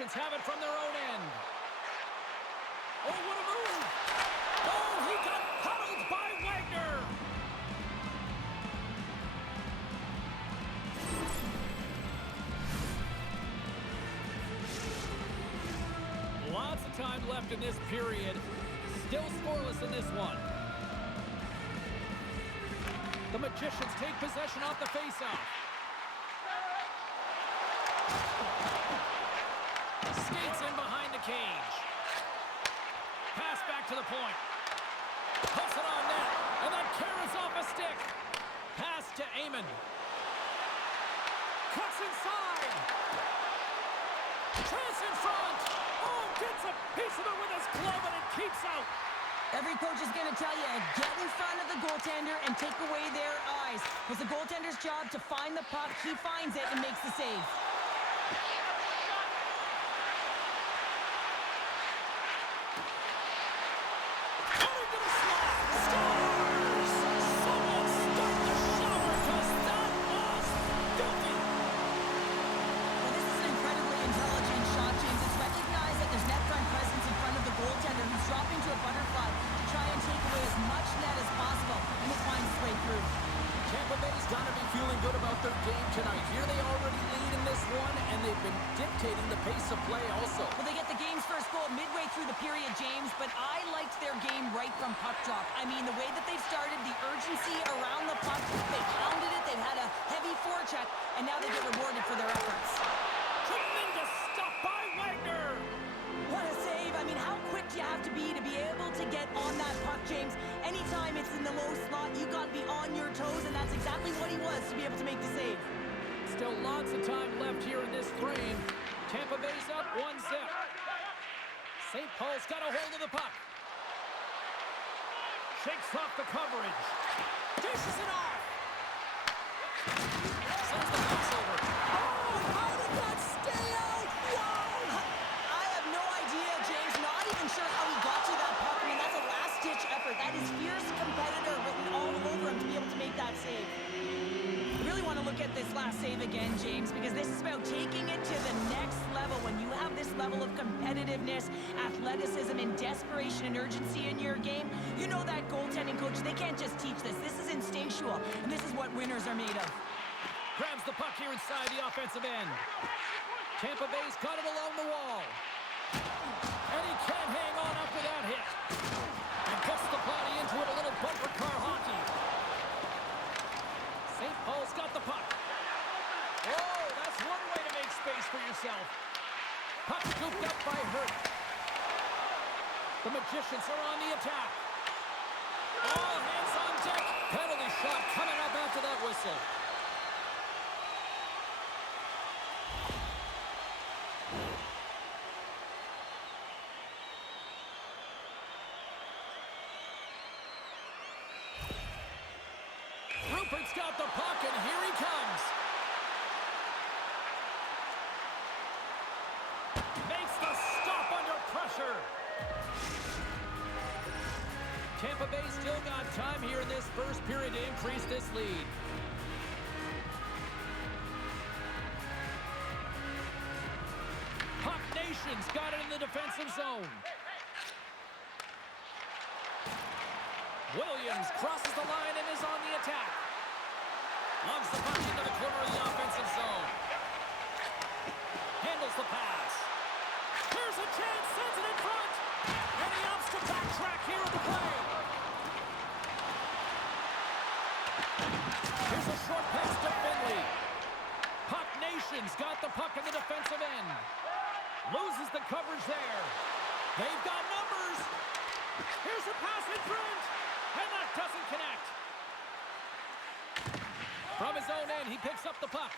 Beauticians have it from their own end. Oh, what a move! Oh, he got puddled by Wagner! Lots of time left in this period. Still scoreless in this one. The Magicians take possession off the faceoff. Skates in behind the cage. Pass back to the point. Puts it on net. And then carries off a stick. Pass to Amon. Cuts inside. Chance in front. Oh, gets a piece of it with his glove and it keeps out. Every coach is going to tell you, get in front of the goaltender and take away their eyes. It's the goaltender's job to find the puck. He finds it and makes the save. Dropping to a butterfly to try and take away as much net as possible, and it finds its way through. Tampa Bay's got to be feeling good about their game tonight. Here they already lead in this one, and they've been dictating the pace of play also. Well, they get the game's first goal midway through the period, James, but I liked their game right from puck drop. I mean, the way that they've started, the urgency around the puck, they pounded it, they've had a heavy forecheck, and now they get rewarded for their efforts. Tremendous stop by Wagner! What a save. I mean, how quick do you have to be able to get on that puck, James? Anytime it's in the low slot, you got to be on your toes, and that's exactly what he was to be able to make the save. Still lots of time left here in this frame. Tampa Bay's up 1-0. St. Paul's got a hold of the puck. Shakes off the coverage. Dishes it off. Sends the pass over. Oh, how did that stay out? Wow! I have no idea, James. Not even sure how he got to that puck. I mean, that's a last-ditch effort. That is fierce competitor written all over him to be able to make that save. I really want to look at this last save again, James, because this is about taking it to the next level. When you have this level of competitiveness, athleticism, and desperation and urgency in your game, you know that goaltending coach, they can't just teach this. This is instinctual, and this is what winners are made of. Grabs the puck here inside the offensive end. Tampa Bay's got it along the wall. And he can't hang on after that hit. And puts the body into it, a little bumper car hockey. St. Paul's got the puck. Oh, that's one way to make space for yourself. Puck scooped up by Hurt. The Magicians are on the attack. All hands on deck. Penalty shot coming up after that whistle. Rupert's got the puck, and here he comes. Makes the stop under pressure. Tampa Bay still got time here in this first period to increase this lead. Puck Nation's got it in the defensive zone. Williams crosses the line and is on the attack. Logs the puck into the corner of the offensive zone. Handles the pass. Here's a chance, sends it in front. And he opts to backtrack here at the play. Here's a short pass to Finley. Puck Nation's got the puck in the defensive end. Loses the coverage there. They've got numbers. Here's a pass in front. And that doesn't connect. From his own end, he picks up the puck.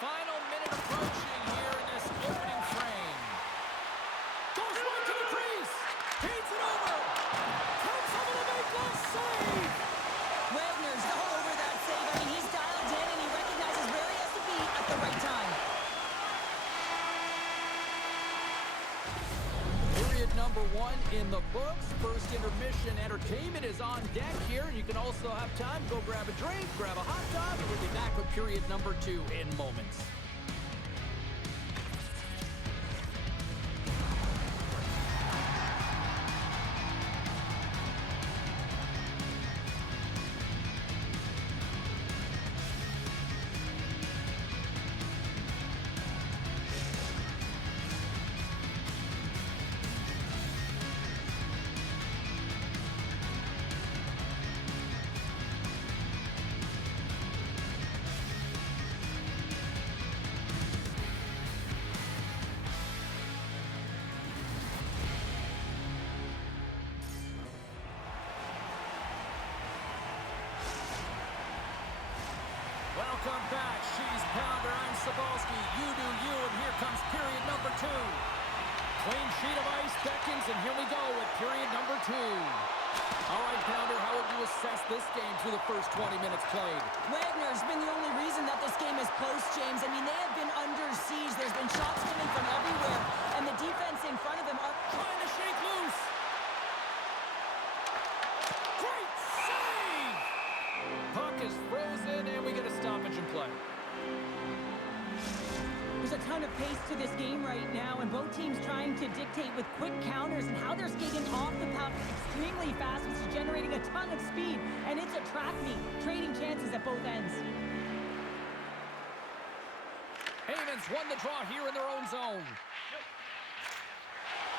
Final minute approaching here in this opening frame. Goes right to the crease. Feeds it over. Comes over to make the save. Wagner's all over that save. I mean, he's dialed in and he recognizes where he has to be at the right time. Period number 1 in the books. First intermission entertainment is on deck here. You can also have time to go grab a drink, grab a hot dog, and we'll be back with period number 2 in moments. come back. She's Pounder. I'm Sabalski. You do you, and here comes period number 2. Clean sheet of ice beckons, and here we go with period number 2. All right, Pounder, how would you assess this game through the first 20 minutes played? Wagner's been the only reason that this game is close, James. I mean, they have been under siege. There's been shots coming from everywhere, and the defense in front of them are Trying to shake loose. Great save! Puck is frozen, and we get a stoppage in play. There's a ton of pace to this game right now, and both teams trying to dictate with quick counters and how they're skating off the puck extremely fast, which is generating a ton of speed, and it's a track meet, trading chances at both ends. Heyman's won the draw here in their own zone.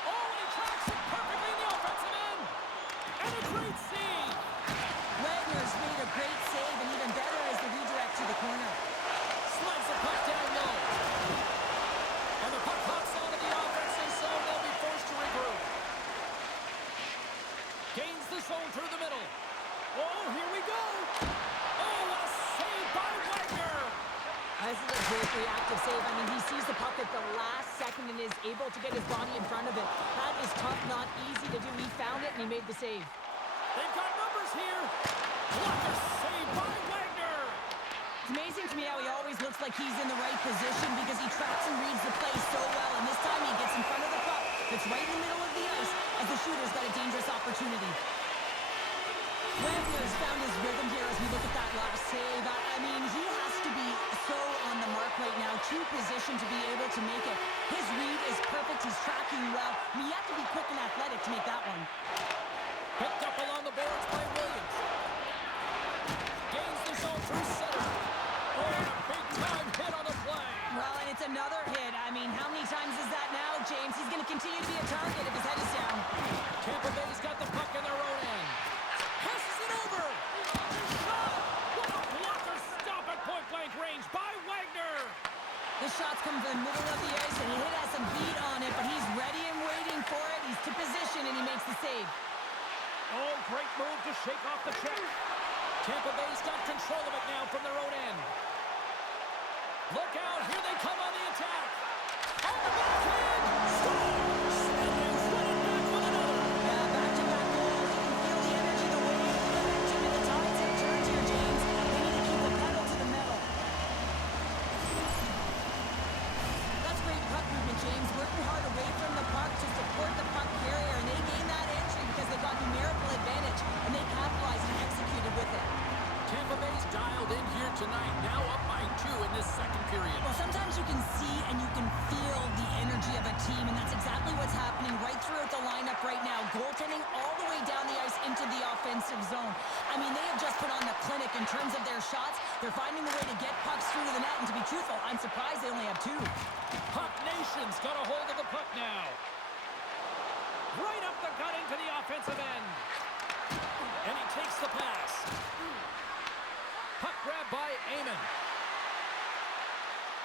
Oh, and he tracks it perfectly in the offensive end. And a great save. Wagner's made a great save, and even better is the redirect to the corner. Slides the puck down low. And the puck hops onto the offensive zone. They'll be forced to regroup. Gains the zone through the middle. Oh, here we go. Oh, what a save by Wagner. This is a great reactive save. I mean, he sees the puck at the last second and is able to get his body in front of it. That is tough, not easy to do. He found it, and he made the save. They've got numbers here. What a save by Wagner. It's amazing to me how he always looks like he's in the right position because he tracks and reads the play so well. And this time he gets in front of the puck. It's right in the middle of the ice as the shooter's got a dangerous opportunity. Wagner's found his rhythm here as we look at that last save. I mean, he has to be so on the mark right now, true position to be able to make it. His read is perfect. He's tracking well. I mean, you have to be quick and athletic to make that one. Picked up along the boards by Williams. Gains the zone through center. Oh, and a big-time hit on the play. Well, and it's another hit. I mean, how many times is that now, James? He's going to continue to be a target if his head is down. Tampa Bay's got the puck in their own end. Passes it over. Shot. What a blocker stop at point-blank range by Wagner. The shots come from the middle of the ice, and the hit has some beat on it, but he's ready and waiting for it. He's to position, and he makes the save. Oh, great move to shake off the check. Tampa Bay's got control of it now from their own end. Look out, here they come on the attack. On the backhand, scores! And they win it back with another. Yeah, back-to-back goals. You can feel the energy, the wave, the momentum, and the tides have turned here, James. They need to keep the pedal to the metal. That's great puck movement, James. Working hard away from the puck to support the puck carrier, and they gain that entry because they got numerical advantage, and they capitalized and executed with it. Tampa Bay's dialed in here tonight, now up by 2 in this second period. Well, sometimes you can see and you can feel the energy of a team, and that's exactly what's happening right throughout the lineup right now. Goaltending all the way down the ice into the offensive zone. I mean, they have just put on the clinic in terms of their shots. They're finding a way to get pucks through to the net, and to be truthful, I'm surprised they only have 2. Puck Nation's got a hold of the puck now. Right up the gut into the offensive end. And he takes the pass. Puck grab by Eamon.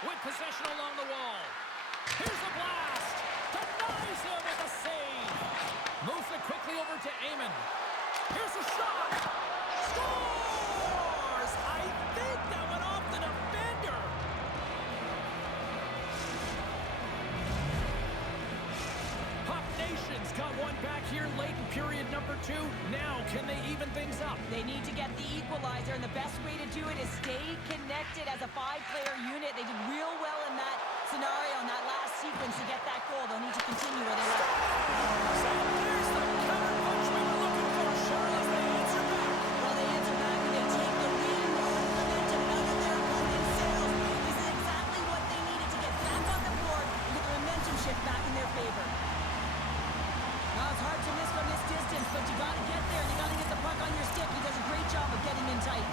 With possession along the wall. Here's a blast. Denies him with a save. Moves it quickly over to Eamon. Here's a shot. Scores! I think that went off the defender. Puck Nation's got one back here late in period number 2. Now, can they even things up? They need to get the equalizer, and the best way to do it is stay connected as a 5-player unit. They did real well in that scenario, in that last sequence to get that goal. They'll need to continue where they left. So there's the counter punch we were looking for, Charlotte. They answer back. Well, they answer back and they take the lead. All the momentum out of their opponent's sails. This is exactly what they needed to get back on the board and get the momentum shift back in their favor. Now, it's hard to miss from this distance, but you got to get there. You got to get the puck on your stick. He does a great job of getting in tight.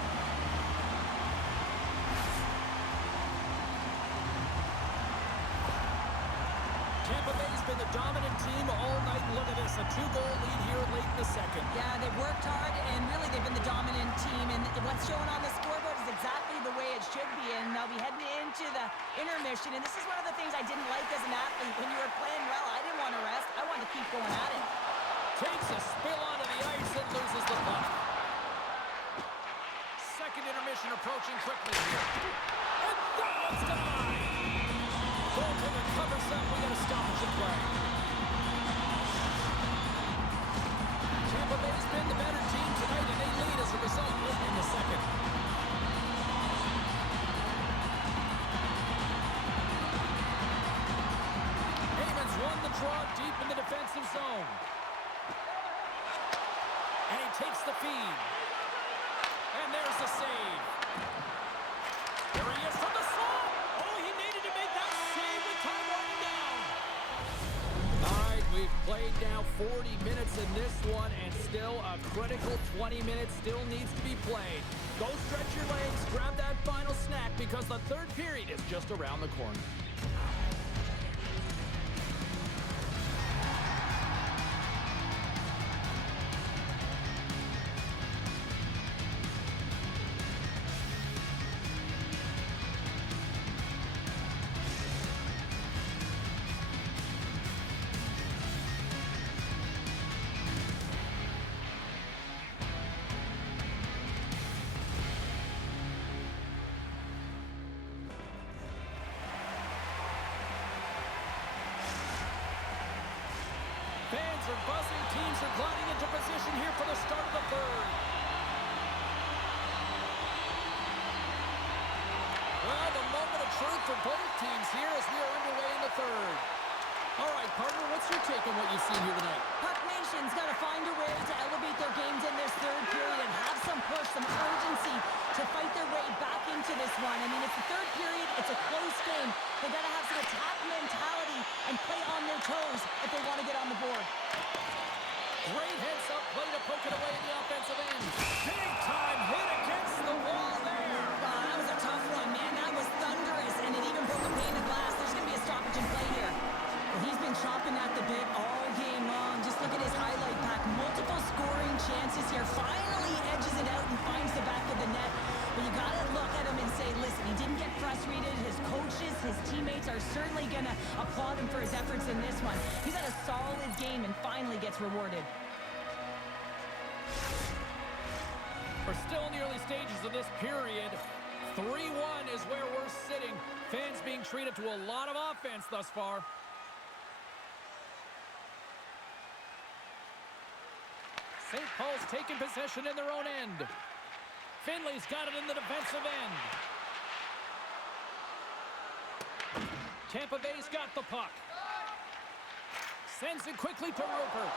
Tampa Bay's been the dominant team all night. Look at this, a 2-goal lead here late in the second. Yeah, they've worked hard, and really they've been the dominant team. And what's showing on the scoreboard is exactly the way it should be. And they'll be heading into the intermission. And this is one of the things I didn't like as an athlete. When you were playing well, I didn't want to rest. I wanted to keep going at it. Takes a spill onto the ice and loses the puck. second intermission approaching quickly here. And that one's denied. Goaltender covers up. We got a stoppage in play. Tampa Bay's been the better team tonight, and they lead as a result late in the second. Heyman's won the draw deep in the defensive zone. And he takes the feed. And there's the save. Here he is from the slot. Oh, he needed to make that save with time running down. All right, we've played now 40 minutes in this one, and still a critical 20 minutes still needs to be played. Go stretch your legs, grab that final snack, because the third period is just around the corner. Fans are buzzing. Teams are gliding into position here for the start of the third. Well, the moment of truth for both teams here as we are underway in the third. All right, partner, what's your take on what you've seen here tonight? Puck Nation's got to find a way to elevate their games in this third period and have some push, some urgency to fight their way back into this one. I mean, it's the third period. It's a close game. They got to have some attack mentality and play on their toes if they want to get on the board. Great heads-up play to poke it away in the offensive end. Big-time hit against the wall there. That was a tough one, man. That was thunderous, and it even broke a pane of glass. There's going to be a stoppage in play here. Well, he's been chomping at the bit all game long. Just look at his highlight pack. Multiple scoring chances here. Finally edges it out and finds the back of the net. But you got to look at him and say, listen, he didn't get frustrated. His coaches, his teammates are certainly going to applaud him for his efforts in this one. He's had a solid game and finally gets rewarded. We're still in the early stages of this period. 3-1 is where we're sitting. Fans being treated to a lot of offense thus far. St. Paul's taking possession in their own end. Finley's got it in the defensive end. Tampa Bay's got the puck. Sends it quickly to Rupert.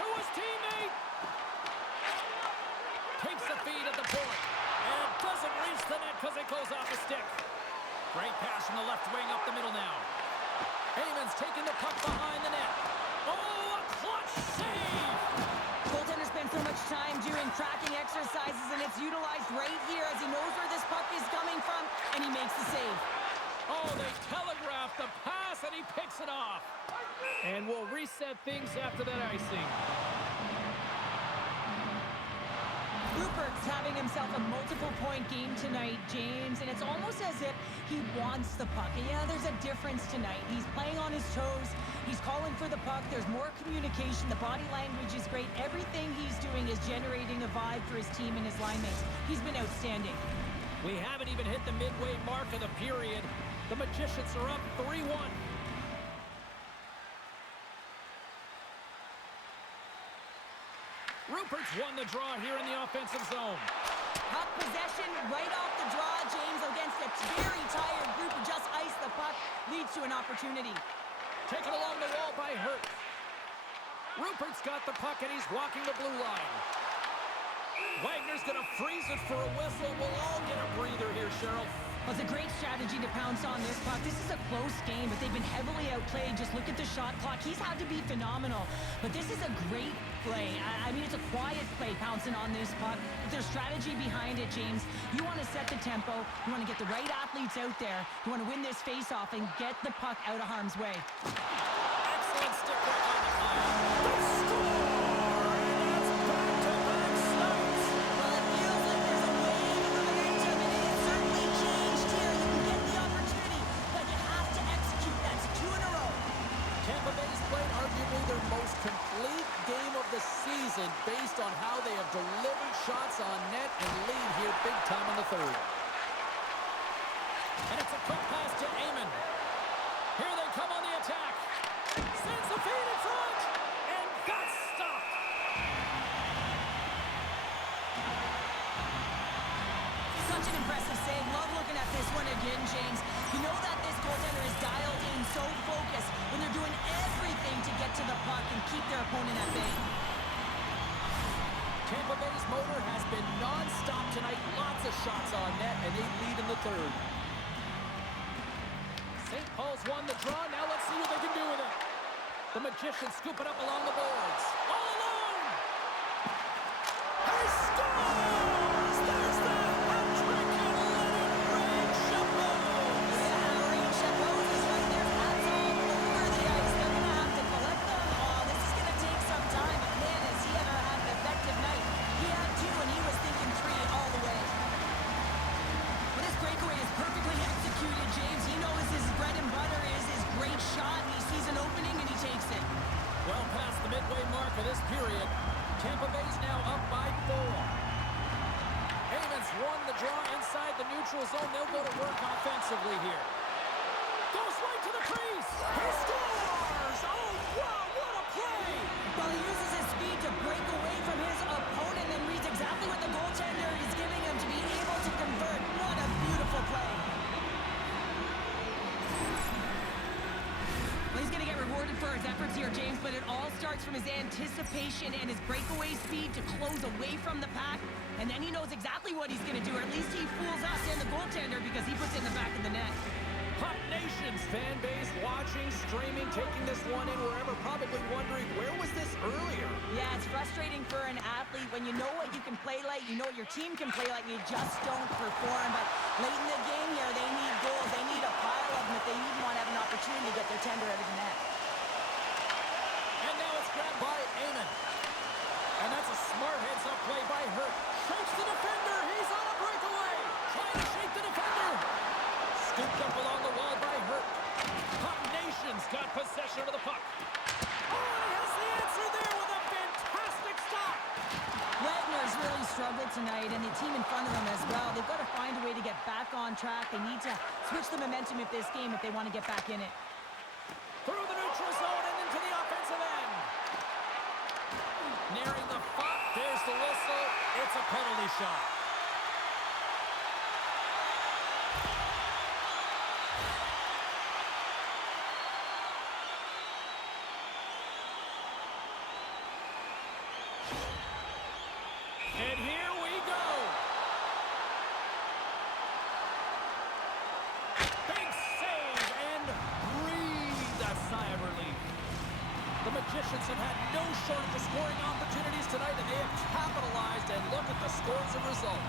To his teammate. Takes the feed at the point. And doesn't reach the net because it goes off the stick. Great pass from the left wing up the middle now. Heyman's taking the puck behind the net. Oh, a clutch save! Goaltender spent so much time doing tracking exercises, and it's utilized right here as he knows where this puck is coming from, and he makes the save. Oh, they telegraphed the pass, and he picks it off. And we'll reset things after that icing. Rupert's having himself a multiple-point game tonight, James, and it's almost as if he wants the puck. And yeah, there's a difference tonight. He's playing on his toes. He's calling for the puck. There's more communication. The body language is great. Everything he's doing is generating a vibe for his team and his line mates. He's been outstanding. We haven't even hit the midway mark of the period. The Magicians are up 3-1. Rupert's won the draw here in the offensive zone. Puck possession right off the draw, James, against a very tired group who just iced the puck, leads to an opportunity. Taken along the wall by Hurt. Rupert's got the puck and he's walking the blue line. Wagner's going to freeze it for a whistle. We'll all get a breather here, Cheryl. Well, it's a great strategy to pounce on this puck. This is a close game, but they've been heavily outplayed. Just look at the shot clock. He's had to be phenomenal. But this is a great play. I mean, it's a quiet play pouncing on this puck. But there's strategy behind it, James. You want to set the tempo. You want to get the right athletes out there. You want to win this face-off and get the puck out of harm's way. Excellent stick work on the play. Score! And that's back-to-back stops. Well, it feels like there's a wave of momentum, and it has certainly changed here. You can get the opportunity, but you have to execute. That's 2 in a row. Tampa Bay's played arguably their most complete game of the the season based on how they have delivered shots on net and lead here big time in the third. And it's a quick pass to Amon. Here they come on the attack. Sends the feed in front. And that's stopped. Such an impressive save. Love looking at this one again, James. You know that this goaltender is dialed in, so focused when they're doing everything to get to the puck and keep their opponent at bay. Tampa Bay's motor has been non-stop tonight. Lots of shots on net, and they lead in the third. St. Paul's won the draw. Now let's see what they can do with it. The Magicians scoop it up along the boards. All alone! He scores! There's the hat trick, and let it rain Chapeaus! Yeah, rain Chapeaus is right there. Hats all over the ice. They're going to have to collect them. Oh, this is going to take some time. But man, has he ever had an effective night. He had 2, and he was thinking 3 all the way. But this breakaway is perfectly executed, James. He knows his bread and butter is his great shot, and he sees an opening, and he takes it. Well past the midway mark of this period. Tampa Bay's now up by 4. Amon's won the draw inside the neutral zone. They'll go to work offensively here. Goes right to the crease. He scores! Oh, wow, what a play! Well, he uses his speed to break away from his opponent and reads exactly what the goaltender is giving him to be able to convert. What a beautiful play. Well, he's going to get rewarded for his efforts here, James, but it all starts from his anticipation and his breakaway speed to close away from the pack. And then he knows exactly what he's going to do, or at least he fools us and the goaltender because he puts it in the back of the net. Hot Nations fan base watching, streaming, taking this one in wherever, probably wondering, where was this earlier? Yeah, it's frustrating for an athlete when you know what you can play like, you know what your team can play like, and you just don't perform. But late in the game here, they need goals. They need a pile of them if they even want to have an opportunity to get their tender out of the net. And now it's grabbed by Amon. And that's a smart heads-up play by Hurt. Shakes the defender. He's on a breakaway. Trying to shake the defender. Scooped up along the wall by Hurt. Hot Nations got possession of the puck. Oh, and he has the answer there with a fantastic stop. Wagner's really struggled tonight, and the team in front of them as well. They've got to find a way to get back on track. They need to switch the momentum of this game if they want to get back in it. Through the neutral zone and into the offensive end. Nearing the puck. There's the whistle. It's a penalty shot. And here we go. Big save and breathe a sigh of relief. The Magicians have had no shortage of scoring opportunities tonight, and they have capitalized, and look at the score as a result.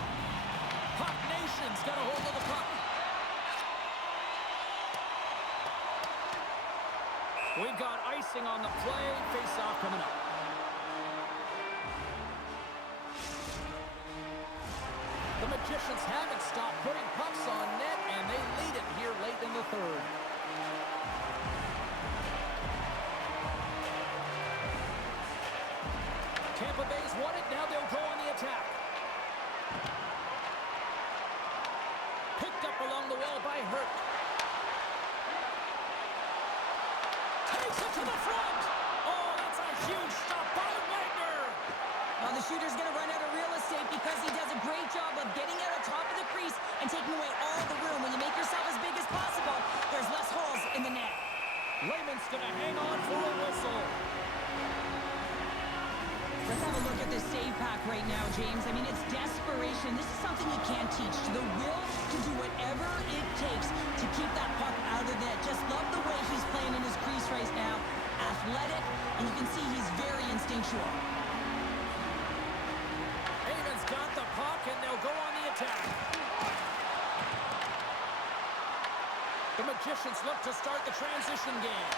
Hot Nations got a hold of the puck. We've got icing on the play. Face-off coming up. The Magicians haven't stopped putting pucks on net, and they lead it here late in the third. Tampa Bay's won it. Now they'll go on the attack. Picked up along the wall by Hurt. Takes it to the front. Oh, that's a huge stop by Wagner. Well, the shooter's going to run out of real estate because he does a great job of getting out on top of the crease and taking away all the room. When you make yourself as big as possible, there's less holes in the net. Raymond's going to hang on for a whistle. Let's have a look at this save pack right now, James. I mean, it's desperation. This is something you can't teach. The will to do whatever it takes to keep that puck out of the net. Just love the way he's playing in his crease right now. Athletic, and you can see he's very instinctual. Amon's got the puck, and they'll go on the attack. The Magicians look to start the transition game.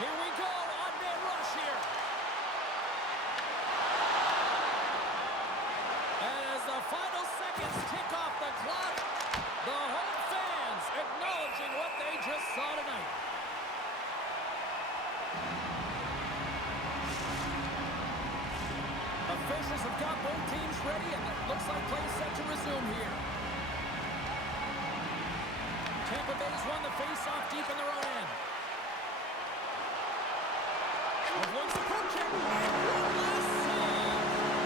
Here we go, odd-man rush here. As the final seconds tick off the clock, the home fans acknowledging what they just saw tonight. officials have got both teams ready, and it looks like play is set to resume here. Tampa Bay's won the face-off deep in their own end. Avoids the poke check.